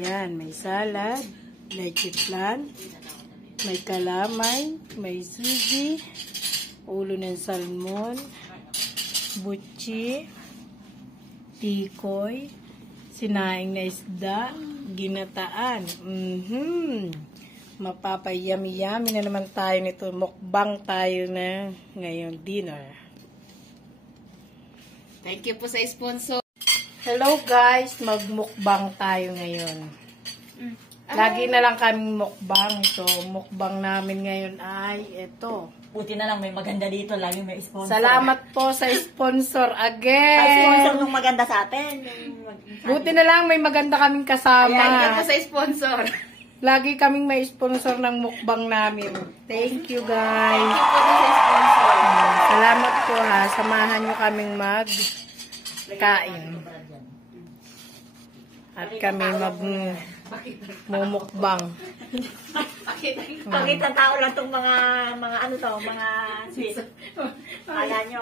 Yan, may salad, leche flan, may kalamay, may sugi, ulo ng salmon, butchi, tikoy, sinaing na isda, ginataan. Mapapayami-yami na naman tayo nito. Mukbang tayo na ngayon dinner. Thank you po sa sponsor. Hello guys, magmukbang tayo ngayon. Lagi na lang kaming mukbang. So, mukbang namin ngayon ay ito. Buti na lang may maganda dito, lagi may sponsor. Salamat po sa sponsor again. Ay, sponsor nung maganda sa atin. Buti na lang may maganda kaming kasama. Thank you po sa sponsor. Lagi kaming may sponsor ng mukbang namin. Thank you guys. Thank you po sa sponsor. Salamat po ha. Samahan nyo kaming magkain. At kami magmumukbang. Pakita tao lang itong mga ano to, mga sweet. Kala nyo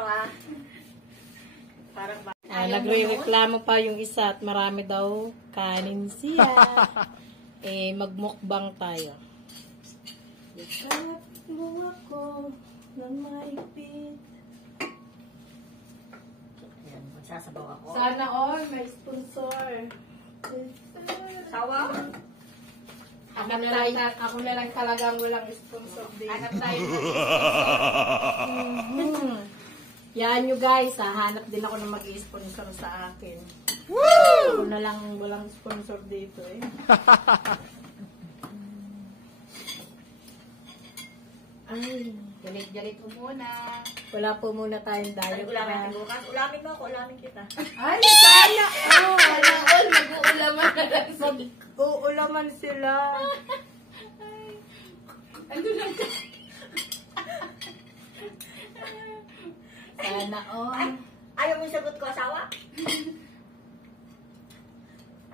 parang ba? Nagre-reklamo pa yung isa at marami daw kanin siya. Magmukbang tayo. Ikat mo ako ng maipit. Ayan, magsasabaw ako. Sana all may sponsor. Sawa? Ako na lang talagang walang sponsor din. Hanap tayo. Yan nyo guys, hanap din ako ng mag-sponsor sa akin. Woo! Ako na lang walang sponsor dito eh. Ay, Galit-galit po muna. wala po muna tayong Ay, diet. ulamin natin bukas. Ulamin mo ako, ulamin kita. Ay, saya! Oh, Wala all, mag-uulaman na lang sila. mag-uulaman sila. Ando lang ka. Sana all. Ayaw mo yung sagot ko, asawa?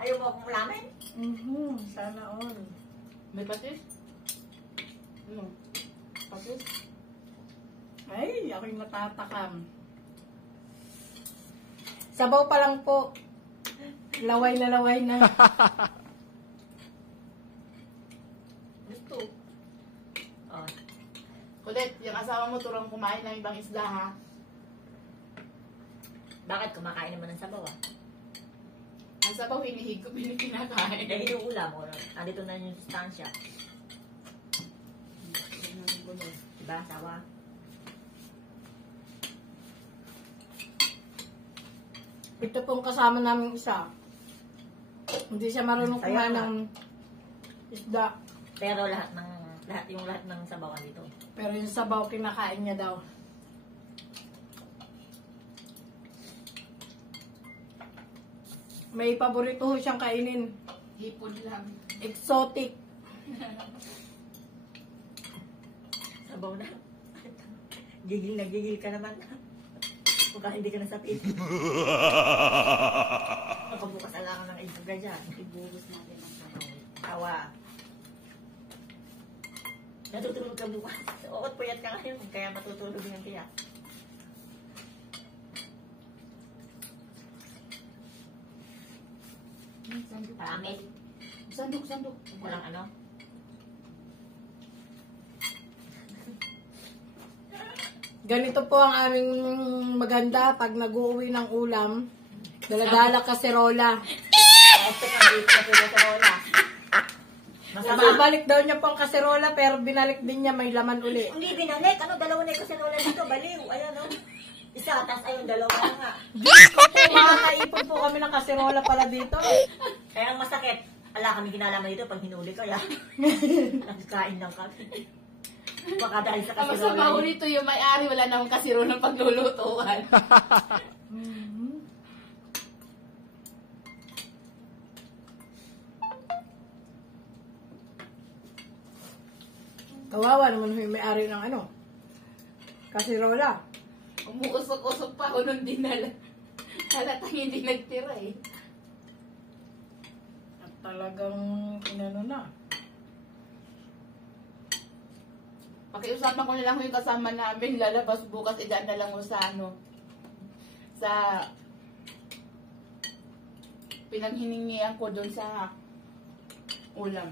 Ayaw mo akong ulamin? Sana all. May patis? Ano? Patis? Ay, ako'y natatakam. Sabaw pa lang po. Laway na laway na. Gusto. Oh. Kulit, yung asawa mo turang kumain ng ibang isda ha. Bakit kumakain naman ng sabaw Ang sabaw hinihigop, hindi kinakain. Dahil yung ulam, andito na yung sustansya. Diba, asawa? Ito pong kasama namin isa. Hindi siya marunong kumain ng isda. Pero lahat ng sabaw dito. Pero yung sabaw, kinakain niya daw. May paborito ho siyang kainin. Hipon lang. Exotic. Sabaw na. Gigil ka naman. Baka hindi ka nasapit. Nakabukas alangan ng ibuga dyan. Ibuhos natin ang sabaw. Tawa. Natutulog ka bukas. Oo, puyat ka ngayon. Kaya matutulog yung tiyak. Sandok. Paramit. Sandok. Walang ano. Ganito po ang aming maganda pag nag-uuwi ng ulam. Daladala kaserola. Este kang dito na pwede sa rola. Masama. Babalik daw niya po ang kaserola pero binalik din niya may laman uli. Hindi binalik. Ano, dalawa na yung kasanola dito. Baliw. Ayan, o. Isa, tas ayun, dalawa na nga. Makakaipon po kami ng kaserola pala dito. Kaya ang masakit, ala kami ginalaman dito pag hinuli kaya. Nagkain lang kami. Baka dahil sa Ang masama kasirola. ulit yung may-ari, wala na akong kasiro ng paglulutuan. Kawawa naman yung may-ari ng ano. Kaserola. Umuusok-usok pa ako nung dinala. Halatang hindi nagtira eh. At talagang inano na. Pakiusapan ko na lang yung kasama namin, lalabas bukas, idaan na lang ko sa ano, sa pinanghiningian ko doon sa ulam.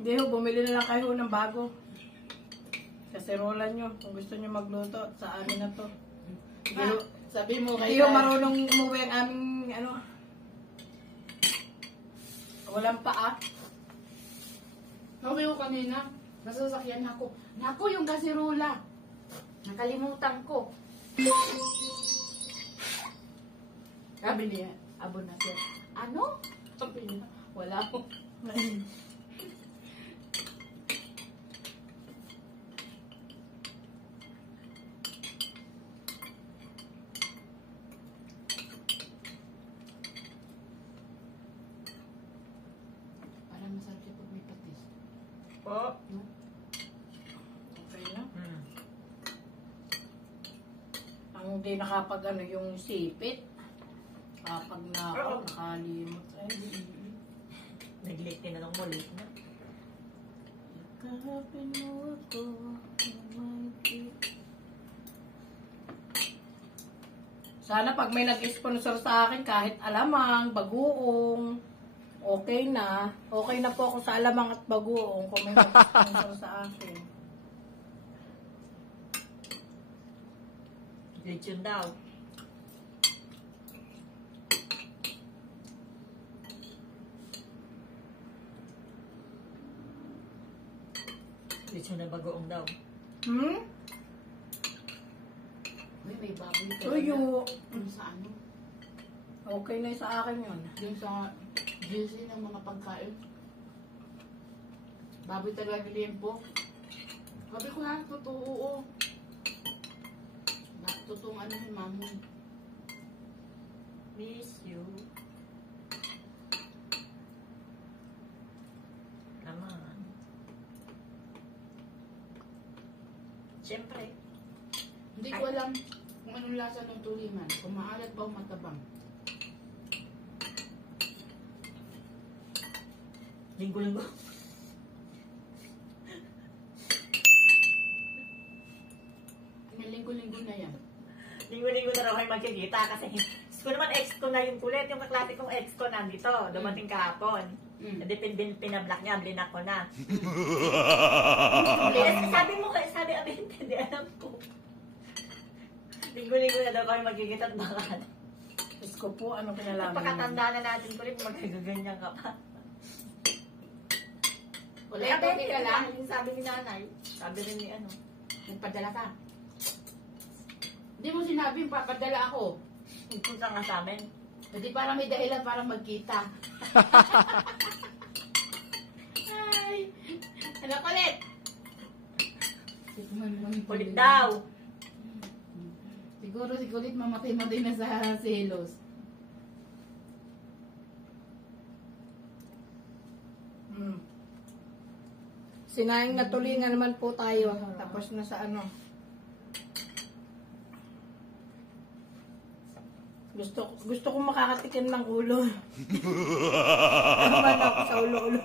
Hindi ho, bumili na lang kayo ng bago. Kaserola nyo, kung gusto nyo magluto, sa amin na to. Ah, sabi mo Hindi kay ho marunong umuwi ang aming, walang paa. Sabi ko kanina, nasa sasakyan ako. Naku, yung kasirola. Nakalimutan ko. Sabi niya, abo na siya. Ano? Sabi niya, wala ko. Parang masarap siya pag may patis. Po. Okay na. Ang hindi nakapag yung sipit. Kapag nakalimot. Ay, di. Nag-late din na nung muli. No? Yakapin mo ako, sana pag may nag-sponsor sa akin, kahit alamang, bagoong, okay na. Okay na po ako sa alamang at bagoong kung may nag-sponsor sa akin. Lechon daw. Lechon na bagoong daw. Uy, may baboy talaga. Tuyo. Yung sa ano? Okay na sa akin yun. Yung sa GC ng mga pagkain. Baboy talaga bilihin po. Sabi ko ha, totoo. Totoong ano ni Mamon. Miss you. Naman. Siyempre. Hindi ko alam kung anong lasa ng tulingan. Kung maalat ba o matabang. Linggo-linggo. Linggo-linggo na yan. Linggo-linggo na raw kayo magkikita kasi ko naman ex ko na yung kulit. Yung kaklase kong ex ko nandito. Dumating kahapon. Depende pinablock niya, blinak ko na. Sabi mo kayo, sabi abente, hindi alam ko. Linggo-linggo na daw kami magkikita at baka Diyos ko po, anong kinalaman pagkatanda na natin kulit, magkagaganyan ka pa. Wala Kaya ito, ka lang. yung sabi ni nanay, sabi rin ni ano, Nagpadala ka. Hindi mo sinabi, papadala ako. nagpunta nga sa amin. Hindi parang may dahilan parang magkita. Ay! Ano kulit? Kulit daw. Siguro si kulit mamatay-matay na sa selos. Sinayang na tulingan naman po tayo. Tapos na sa ano. Gusto ko makakatikin ng ulo. Naman ako sa ulo-ulo.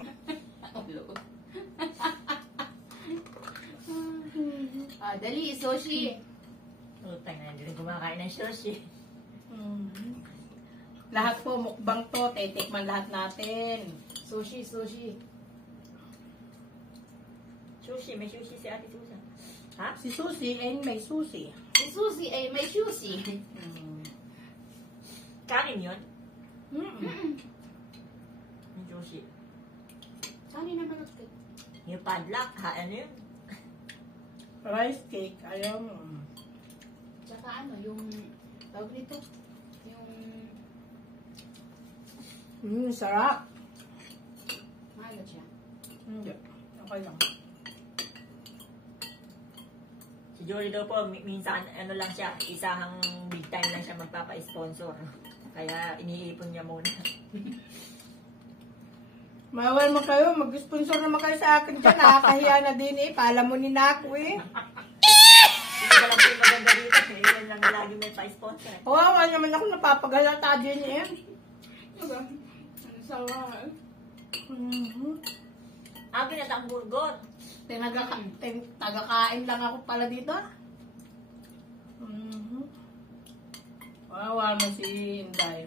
Dali, sushi. Utang na, hindi rin kumakain ng sushi. Lahat po, mukbang to. Titikman lahat natin. Sushi. Sushi, may sushi si Ate Susan. Ha? Si Susi ay may susi. Si sushi ay may sushi. Kanin yun? Mm. Yung sushi. Saan yun naman ito? Yung padlock, ha? Ano yun? Rice cake. Ayaw mo. Tsaka ano, yung tawag nito? Yung Sarap. malat siya. Hindi. Okay lang. Si Jory daw po, minsan ano lang siya, isang big time lang siya magpapa-sponsor. Kaya iniipon niya muna. Mawal mo kayo. Mag-sponsor naman kayo sa akin dyan. Nakakahiya na din eh. Palamunin na ako eh. Hindi ko lang po yung maganda dito. Ilan lang lagi may pa-sponsor. Kawawa naman ako. Napapagalata din eh. Diba? Ano sawa? Binatang burgon. Tagakain lang ako pala dito. Kawawa mo si Inday.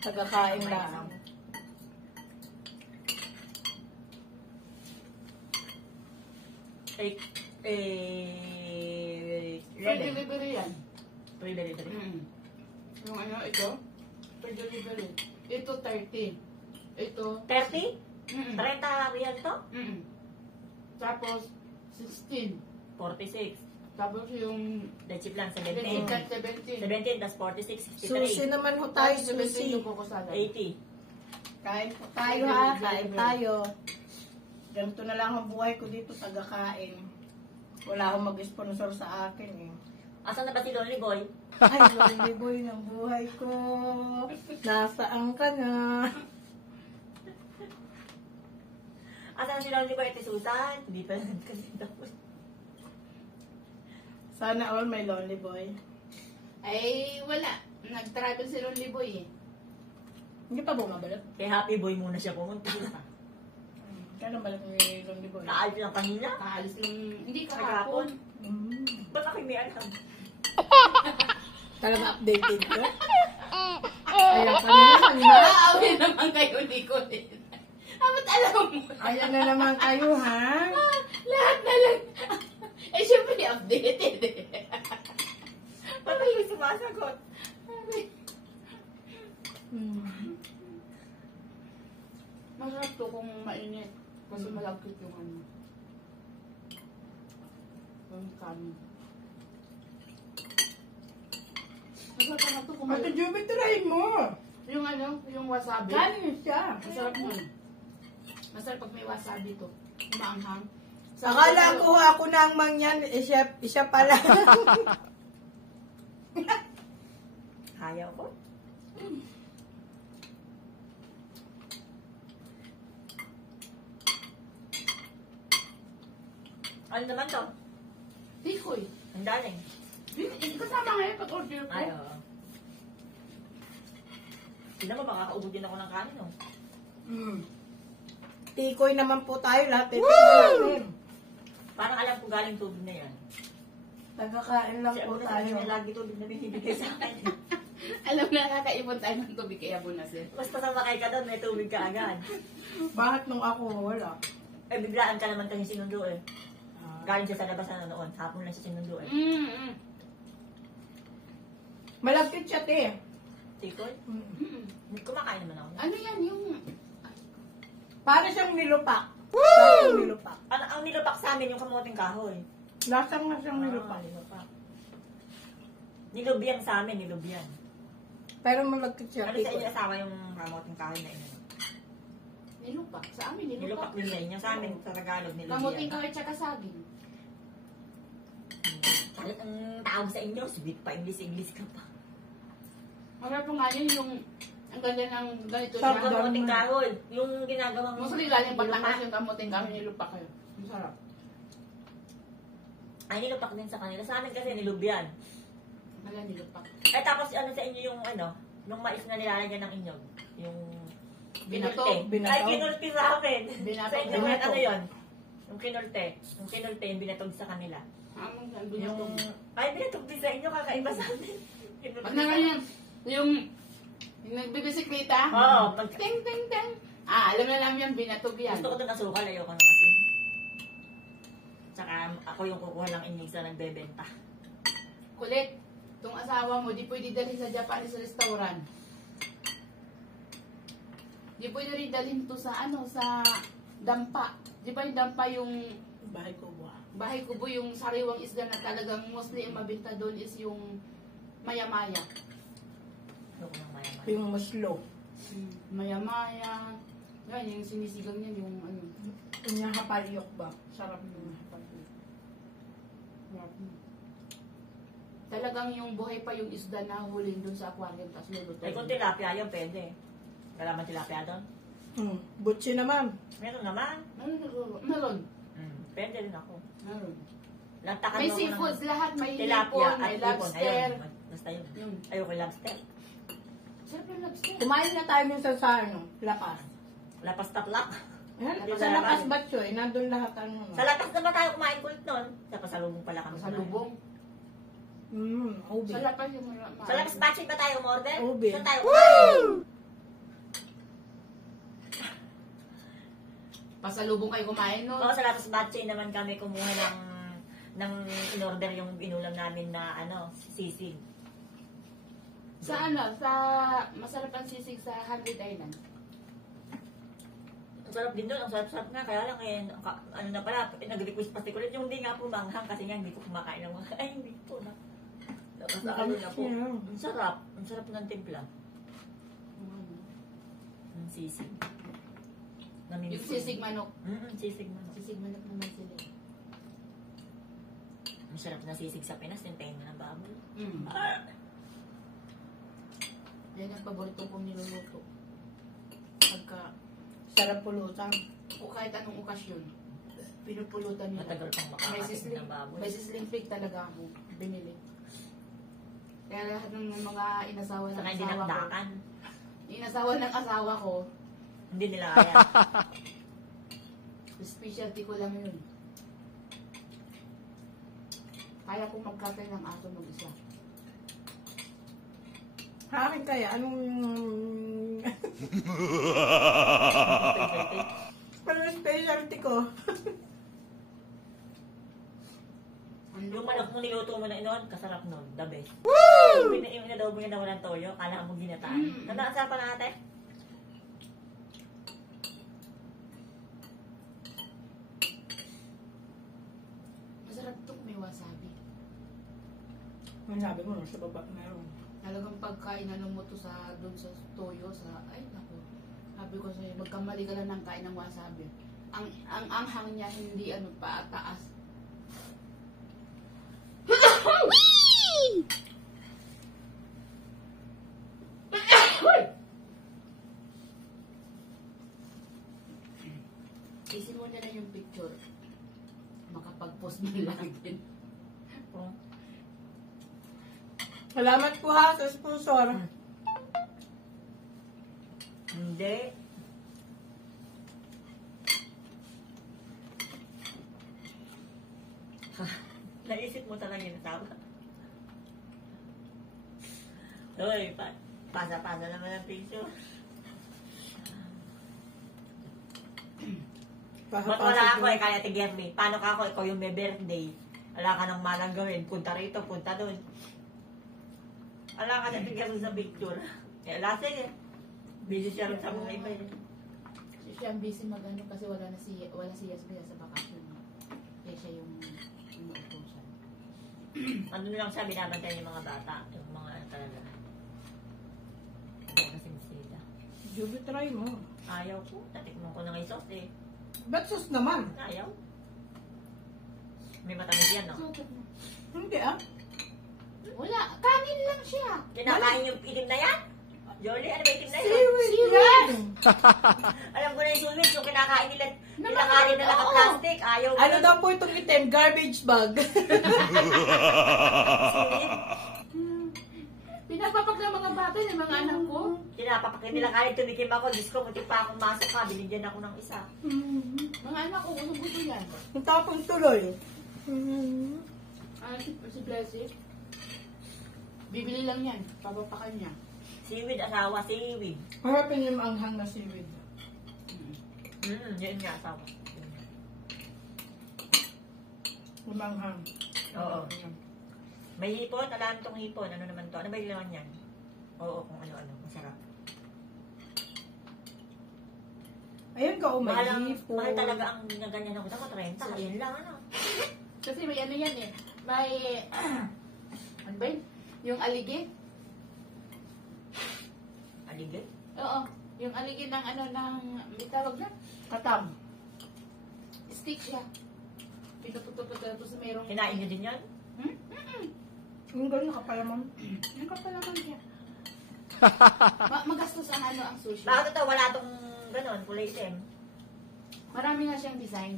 Tagakain lang. Eh, Free 11. delivery yan. Free delivery. Yung ano, ito, free delivery. Ito 30. Ito, 30? mm 30 real to? Tapos, 16. 46. Tapos yung The chip lang, 17. 17. 17 plus 46, Sushi 63. naman ho tayo, 17 sushi. yung coco salad. 80. Kain po tayo ha, kain tayo. Ganito na lang ang buhay ko dito, taga-kain. Wala akong mag-sponsor sa akin eh. Asan na ba si Lonely Boy? Ay, Lonely Boy ng buhay ko. Nasaan ka na? Asan si Lonely Boy? Ate Susan? Hindi pa lang kasi tapos. Sana all may Lonely Boy. Ay, wala. Nag-travel si Lonely Boy eh. Hindi pa bumabalik. Kay Happy Boy muna siya pumunta. Kailan balik ni Lonely Boy? Naalis lang kanina. Kaalis lang, hindi Kahapon. kahapon. Ba't ako may alam? Talaga updated ko? Ayan ka na naman ha? Naaawin naman kayo ni Colin. Ba't alam mo? Ayan na naman kayo ha? Lahat na lang. Eh, syempre updated eh. Ba't ako yung sumasagot? Masarap to kung mainit. Kasi malagkit yung ano. Yung kanin. Masarap na to kung Ate malagkit. Juby, try mo. Yung ano, yung wasabi. Kanin siya. Masarap nun. Masarap pag may wasabi to. Maanghang. Akala ko ako na ang mangyan, siya pala. Ayaw ko. Ano naman to? Tikoy. Ang daling. Kasama ngayon pag order ko. Ay, oo. Tignan mo, baka kaubod din ako ng kanin, oh. Tikoy naman po tayo lahat. Woo! Parang alam ko galing tubig na yan. Nagkakain lang po Siyempre, tayo. tayo. Lagi tubig na binibigay sa akin. Alam na, kakaipon tayo ng tubig kaya bunas eh. Basta samakay ka doon, may tubig ka agad. Bakit nung ako wala? Eh, biglaan ka naman kasi sinundo eh. Galing siya sa labas na noon. Hapon lang siya sinundo eh. Malapit siya, te. Tikoy? Kumakain naman ako. Ano yan, yung... Para siyang nilupak. Lasang nilupak. Ang nilupak sa amin yung kamuting kahoy. Lasang na siyang nilupak. Nilupak. Nilubyan sa amin, nilubyan. Pero malapit siya, Ano sa tikoy. inyo asawa yung kamuting kahoy na inyo? Nilupak. Sa amin, Nilupak nilupak. din sa inyo. Sa amin, sa Tagalog, nilubyan. Kamuting kawit tsaka saging. Ang tawag sa inyo, sweet pa, English ka pa. Marami po nga yun yung... Ang ganda ng ganito Sarap siya. daw. Kamuting kahoy. Yung ginagawa mo. Kung sa galing nilupak. Batangas yung kamuting kawit, nilupak kayo. Masarap. Ay, nilupak din sa kanila. Sa amin kasi nilubyan. Wala nilupak. Eh, tapos ano sa inyo yung ano, yung mais na nilalagyan ng inyog. Yung Binato. Binato. Ay, kinulte sa amin. Binato. Sa inyo, Binato. ano yun? Yung kinulte. Yung kinulte, yung binatog sa kanila. Among Yung, binato. ay, binatog din sa inyo, kakaiba sa amin. Kinulte. Pag na ganyan, yung nagbibisikleta. Oo, pag, Ting, ting, ting. Alam na lang yan, binatog yan. gusto ko doon asukal, ayoko na kasi. Tsaka ako yung kukuha ng inyong sa nagbebenta. Kulit, itong asawa mo, di pwede dalhin sa Japanese restaurant. Di pwede rin dalhin to sa ano, sa dampa. Di ba yung dampa yung Bahay ko ba? bahay kubo, yung sariwang isda na talagang mostly ang mabenta doon is yung maya-maya. Ayoko ng mayaman. Yung muslo. Maya-maya. Yan, yung sinisigang yan, yung ano. Yung hapaliyok ba? Sarap yung hapaliyok. Talagang yung buhay pa yung isda na huling doon sa aquarium, tapos luluto. Ay, kung tilapia yun, pwede. Wala man tilapia doon? Butchi naman. Meron naman. Meron. Pwede rin ako. Meron. Lantakan May mo ako ng seafoods lahat, may tilapia hipon, at may hipon. lobster. Ayun, basta yun. Yun. Ayoko yung lobster. Sarap yung lobster. Kumain na tayo minsan sa ano, lapas. Lapas tatlak. Yan, Yung sa sa lapas lapas. batchoy, nandun lahat ano. Sa latas naman tayo kumain kulit nun. Sa pasalubong pala kami. Sa lubong. Ubi. Sa lapas yung Sa lapas batching ba tayo umorder? Ube. Saan tayo kumain? Pasalubong kayo kumain nun. Oo, sa Latos Batche naman kami kumuha ng in-order yung inulam namin na sisig. Sa masarap ang sisig sa 100 Island. Ang sarap din doon, ang sarap-sarap nga. Kaya lang nag-request pa si Kulit yung hindi nga po manghang kasi nga hindi ko kumakain ng mga, ay hindi po na. Tapos na po. Ang sarap ng timpla. Ang sisig. Yung sisig manok. Sisig manok. Sisig manok naman sila. Ang sarap na sisig sa Pinas, yung tayo ng baboy. Yan ang paborito kong niluluto. Sarap pulutan. O kahit anong okasyon, pinupulutan nila. Matagal pang makakasin ng baboy. May sisling pig talaga ako binili. Kaya lahat ng mga inasawa ng Saka hindi asawa ko. nakdakan. Inasawa ng asawa ko, Hindi nila kaya. specialty ko lang yun. Kaya kong magkatay ng aso mag-isa. Sa akin kaya, anong specialty ko? Yung manok mo niluto mo na inon, kasarap nun. The best. Woo! Yung inadobo niya na walang toyo, kala mo ginataan. Tandaan sa pa natin? Masarap itong may wasabi. Ang sabi mo, sa baba meron. Talagang pagkain mo to doon sa toyo, ay naku. Sabi ko sa'yo, magkamali ka lang ng kain ng wasabi. Ang anghang niya hindi paataas. Isin mo na lang yung picture. Makapag-post mo lang din. Salamat po ha sa sponsor. Hindi. Naisip mo talaga yung tama. Uy, pasa-pasa naman ang picture. Ba't wala ako kaya Tigermi? Paano ka ako? Ikaw yung may birthday. Wala ka nang malang gawin. Punta rito, punta doon. Wala ka na Tigermi sa picture. Kaya lasing busy siya rin sa mga iba eh. Siya ang busy mag-ano kasi wala si Yasmina sa bakasyon. Kaya siya yung utusan. Ano lang siya, binabantayan yung mga bata. Yung mga talaga. Hindi kasi sila. Juby, try mo. Ayaw po. Natikman ko ng isos eh. Ba't sus naman? Ayaw. May matamis yan, no? Hindi ah. Wala, kanin lang siya. Kinakain yung itim na yan? Jolie, ano ba itim na yan? Seaweed yan! Alam ko na yung seaweed, so kinakain nila, nilakarin na naka-plastic. Ayaw ko. Ano daw po itong itim? Garbage bag. Seaweed. Pinapapak ng mga bata ng mga anak ko. Kinapapakin nila kahit tumikim ako. Diyos ko, muntik pa akong masok ka. Binigyan ako ng isa. Mga anak ko, gusto yan. Ang tapang tuloy. Si Blessy, bibili lang yan. Papapakan niya. Seaweed, asawa, seaweed. Harapin yung anghang na seaweed. Yun nga, asawa. Yung anghang. Oo. May hipon, alam tong hipon. Ano naman to? Ano ba yung laman yan? Oo, kung ano-ano. Masarap. Ayun ka, may hipon. Mahal talaga ang ganyan ako. Dapat 30. Ayun lang, ano. Kasi may ano yan eh. May, ano ba yun? Yung aligid. Aligay? Oo. Yung aligid ng may tawag na? Katam. Stick siya. Pinutututot sa mayroong... Kinain nyo din yan? Yung gano'n nakapalaman. Nakapalaman siya. Magastos ang sushi. Bakit ito? Wala tong ganon, kulay itim. Marami nga siyang design.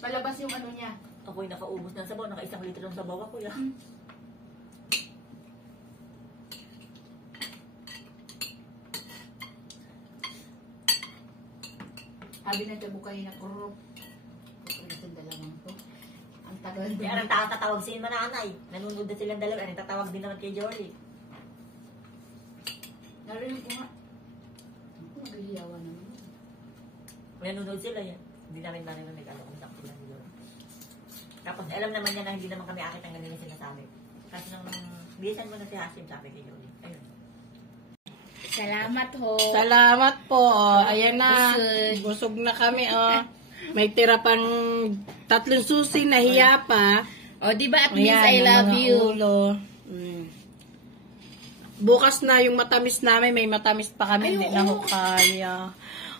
Palabas yung ano niya. Ako'y nakaubos ng sabaw. Naka-1 litro ng sabaw ako yan. Sabi na Jabu kanina, kurok. Itong dalawang to. Ang tagal Kaya din. anong tatawag si mananay. Nanunod na silang dalawa. Anong tatawag din naman kay Jolie. Narinig ko nga. Ako, naghihiyawa naman. Nanonood sila yan. Hindi namin narinig ano kung nakulang yun. Tapos alam naman niya na hindi naman kami akit ang ganun yung sinasabi. Kasi nung bisan mo na si Hashim, sabi kay Jolie. Ayun. Salamat ho. Salamat po. Ayan na. Busog na kami. May tira pang 3 susi na hiya pa. O, di ba at least Ayan, I ang love mga you. ulo. Bukas na yung matamis namin. May matamis pa kami. Hindi na ako kaya.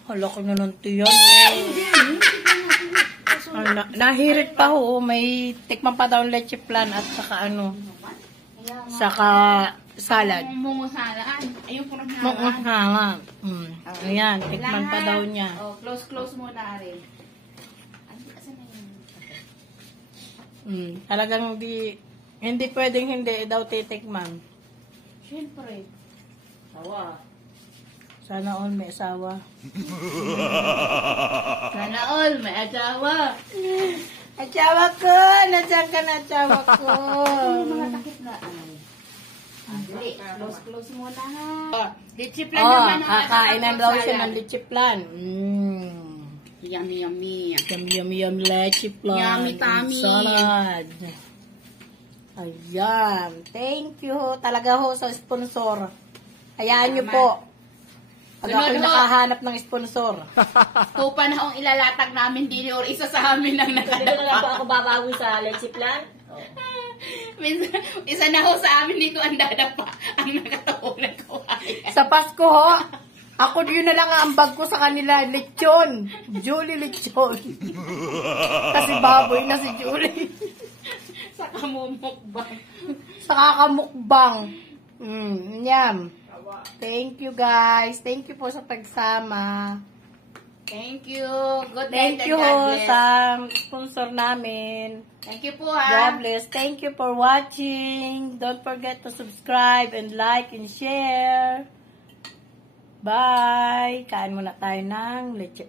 Hala ko na ng tiyan. Nahirit pa ho. May tikman pa daw leche plan at saka ano. Saka salad. Mungusalaan. Ayun po Mungusalaan. Ayan, tikman pa daw niya. O, close muna rin. Asan na yun? Talagang hindi pwedeng hindi daw titikman. Siyempre. Tawa. Sana all may asawa. Sana all, may asawa. Asawa ko! Nandiyan ka na, asawa ko! Mga takip na. Dali, close muna ha. Litsi plan naman ang kakain na daw siya ng salad. leche plan. Yummy. Yum, leche plan. Yummy, tummy. Salad. Ayan. Thank you. Talaga ho sa sponsor. Hayaan niyo po. Pag Sunod ako'y ho. nakahanap ng sponsor. Tupa na akong ilalatag namin din or isa sa amin ang Hindi ko na lang po nakadapa. ako babawi sa leche plan. Oh. Isa na ho sa amin dito ang dadapa ang nakataong ng kawayan. Sa Pasko ho, ako yun na lang ang bag ko sa kanila. Lechon. Julie Lechon. Kasi baboy na si Julie. Sa kamumukbang. Sa kakamukbang. Yum. Thank you guys. Thank you po sa pagsama. Thank you. Good Thank night and you God bless. sa sponsor namin. Thank you po ha. God bless. Thank you for watching. Don't forget to subscribe and like and share. Bye. Kain muna tayo ng leche